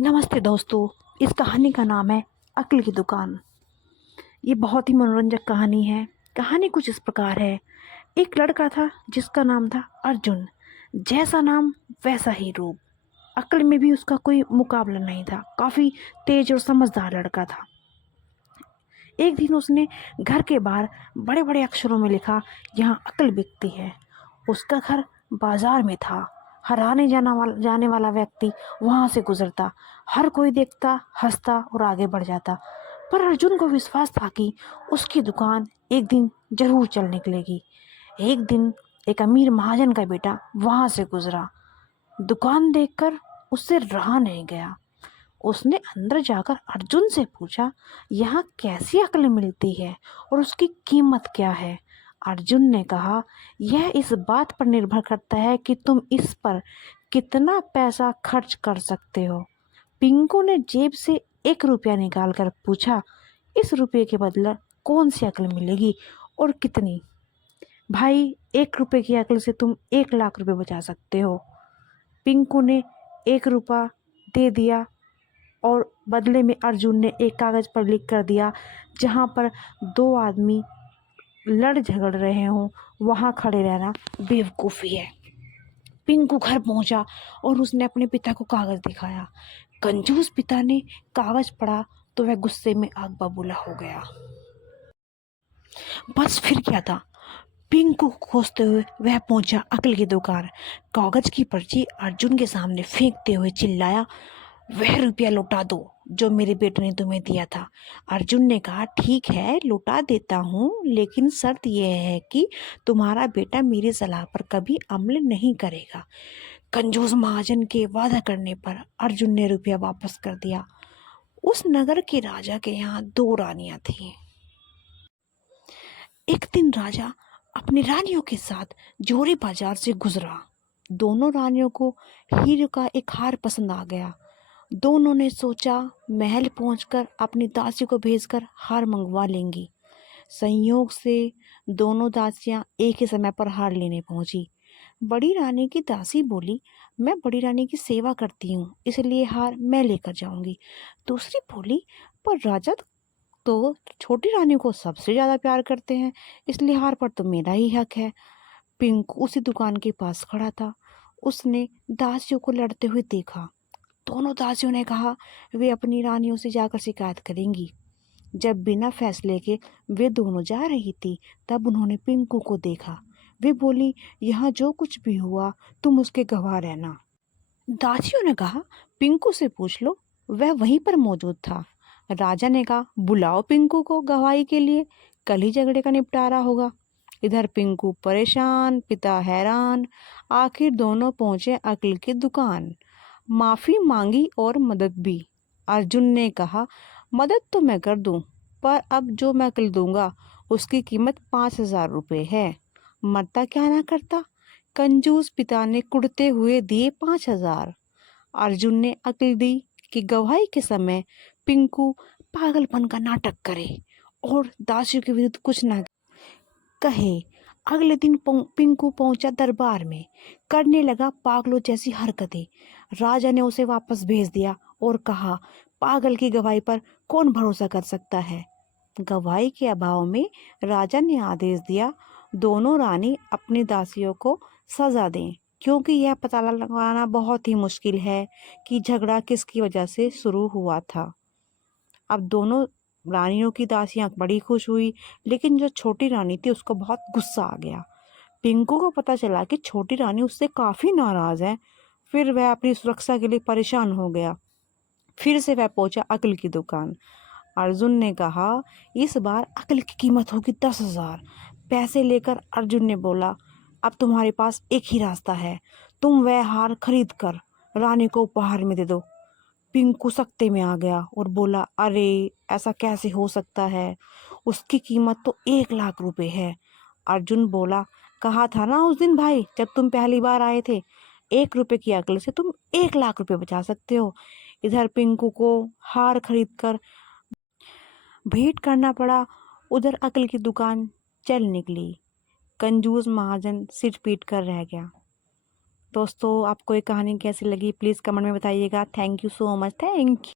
नमस्ते दोस्तों। इस कहानी का नाम है अक्ल की दुकान। ये बहुत ही मनोरंजक कहानी है। कहानी कुछ इस प्रकार है। एक लड़का था जिसका नाम था अर्जुन। जैसा नाम वैसा ही रूप। अक्ल में भी उसका कोई मुकाबला नहीं था। काफ़ी तेज और समझदार लड़का था। एक दिन उसने घर के बाहर बड़े बड़े अक्षरों में लिखा, यहाँ अक्ल बिकती है। उसका घर बाजार में था। हर आने जाने वाला व्यक्ति वहां से गुजरता। हर कोई देखता, हंसता और आगे बढ़ जाता। पर अर्जुन को विश्वास था कि उसकी दुकान एक दिन जरूर चल निकलेगी। एक दिन एक अमीर महाजन का बेटा वहां से गुजरा। दुकान देखकर उससे रहा नहीं गया। उसने अंदर जाकर अर्जुन से पूछा, यहाँ कैसी अक्ल मिलती है और उसकी कीमत क्या है। अर्जुन ने कहा, यह इस बात पर निर्भर करता है कि तुम इस पर कितना पैसा खर्च कर सकते हो। पिंकू ने जेब से 1 रुपया निकालकर पूछा, इस रुपये के बदले कौन सी अक्ल मिलेगी और कितनी। भाई, 1 रुपये की अक्ल से तुम 1 लाख रुपए बचा सकते हो। पिंकू ने 1 रुपया दे दिया और बदले में अर्जुन ने एक कागज पर लिख कर दिया, जहाँ पर दो आदमी लड़ झगड़ रहे हों वहाँ खड़े रहना बेवकूफ़ी है। पिंकू घर पहुंचा और उसने अपने पिता को कागज दिखाया। कंजूस पिता ने कागज पढ़ा तो वह गुस्से में आग बबूला हो गया। बस फिर क्या था। पिंकू को खोजते हुए वह पहुंचा अक्ल की दुकान। कागज की पर्ची अर्जुन के सामने फेंकते हुए चिल्लाया, वह रुपया लौटा दो जो मेरे बेटे ने तुम्हें दिया था। अर्जुन ने कहा, ठीक है लौटा देता हूँ, लेकिन शर्त यह है कि तुम्हारा बेटा मेरी सलाह पर कभी अमल नहीं करेगा। कंजूस महाजन के वादा करने पर अर्जुन ने रुपया वापस कर दिया। उस नगर के राजा के यहाँ 2 रानियां थीं। एक दिन राजा अपनी रानियों के साथ जोरी बाजार से गुजरा। दोनों रानियों को हीरे का एक हार पसंद आ गया। दोनों ने सोचा महल पहुंचकर अपनी दासी को भेजकर हार मंगवा लेंगी। संयोग से दोनों दासियां एक ही समय पर हार लेने पहुंची। बड़ी रानी की दासी बोली, मैं बड़ी रानी की सेवा करती हूँ, इसलिए हार मैं लेकर जाऊंगी। दूसरी बोली, पर राजा तो छोटी रानी को सबसे ज्यादा प्यार करते हैं, इसलिए हार पर तो मेरा ही हक है। पिंकू उसी दुकान के पास खड़ा था। उसने दासियों को लड़ते हुए देखा। दोनों दासियों ने कहा वे अपनी रानियों से जाकर शिकायत करेंगी। जब बिना फैसले के वे दोनों जा रही थी, तब उन्होंने पिंकू को देखा। वे बोली, यहाँ जो कुछ भी हुआ तुम उसके गवाह रहना। दासियों ने कहा, पिंकू से पूछ लो, वह वहीं पर मौजूद था। राजा ने कहा, बुलाओ पिंकू को गवाही के लिए, कल ही झगड़े का निपटारा होगा। इधर पिंकू परेशान, पिता हैरान। आखिर दोनों पहुंचे अक्ल की दुकान। माफी मांगी और मदद भी। अर्जुन ने कहा, मदद तो मैं कर दूं, पर अब जो मैं अक्ल दूंगा उसकी कीमत 5,000 रुपये है। मरता क्या ना करता। कंजूस पिता ने कुढ़ते हुए दिए 5,000। अर्जुन ने अक्ल दी कि गवाही के समय पिंकू पागलपन का नाटक करे और दासियों के विरुद्ध कुछ ना कहे। अगले दिन पिंकू पहुंचा दरबार में, करने लगा पागलों जैसी हरकतें। राजा ने उसे वापस भेज दिया और कहा, पागल की गवाही पर कौन भरोसा कर सकता है। गवाही के अभाव में राजा ने आदेश दिया, दोनों रानी अपनी दासियों को सजा दें, क्योंकि यह पता लगाना बहुत ही मुश्किल है कि झगड़ा किसकी वजह से शुरू हुआ था। अब दोनों रानियों की दासियां बड़ी खुश हुई, लेकिन जो छोटी रानी थी उसको बहुत गुस्सा आ गया। पिंकू को पता चला कि छोटी रानी उससे काफी नाराज है। फिर वह अपनी सुरक्षा के लिए परेशान हो गया। फिर से वह पहुंचा अक्ल की दुकान। अर्जुन ने कहा, इस बार अक्ल की कीमत होगी 10,000। पैसे लेकर अर्जुन ने बोला, अब तुम्हारे पास एक ही रास्ता है, तुम वह हार खरीद कर रानी को उपहार में दे दो। पिंकू सख्ते में आ गया और बोला, अरे ऐसा कैसे हो सकता है, उसकी कीमत तो 1 लाख रुपए है। अर्जुन बोला, कहा था ना उस दिन भाई जब तुम पहली बार आए थे, 1 रुपए की अकल से तुम 1 लाख रुपए बचा सकते हो। इधर पिंकू को हार खरीद कर भेंट करना पड़ा, उधर अकल की दुकान चल निकली। कंजूस महाजन सिर पीट कर रह गया। दोस्तों आपको ये कहानी कैसी लगी प्लीज़ कमेंट में बताइएगा। Thank you so much. Thank